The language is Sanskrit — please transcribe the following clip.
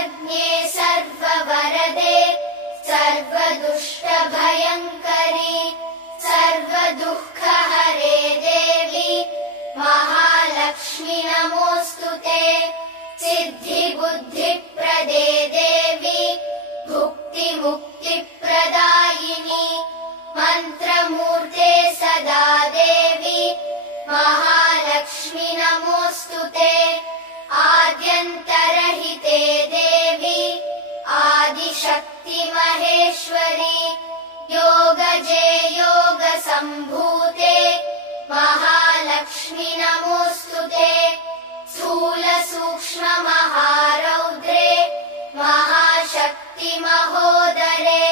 सर्वज्ञे सर्ववरदे सर्वदुष्टभयङ्करी सर्वदुःखहरे देवी महालक्ष्मी नमोऽस्तुते। सिद्धिबुद्धिप्रदे देवी भुक्तिमुक्तिप्रदायिनी मन्त्रमूर्ते सदा देवी महालक्ष्मी नमोऽस्तुते। आद्यन्तरहिते देवी आदिशक्ति महेश्वरी योगजे योगसम्भूते महालक्ष्मी नमोऽस्तुते। स्थूलसूक्ष्म महारौद्रे महाशक्ति महोदरे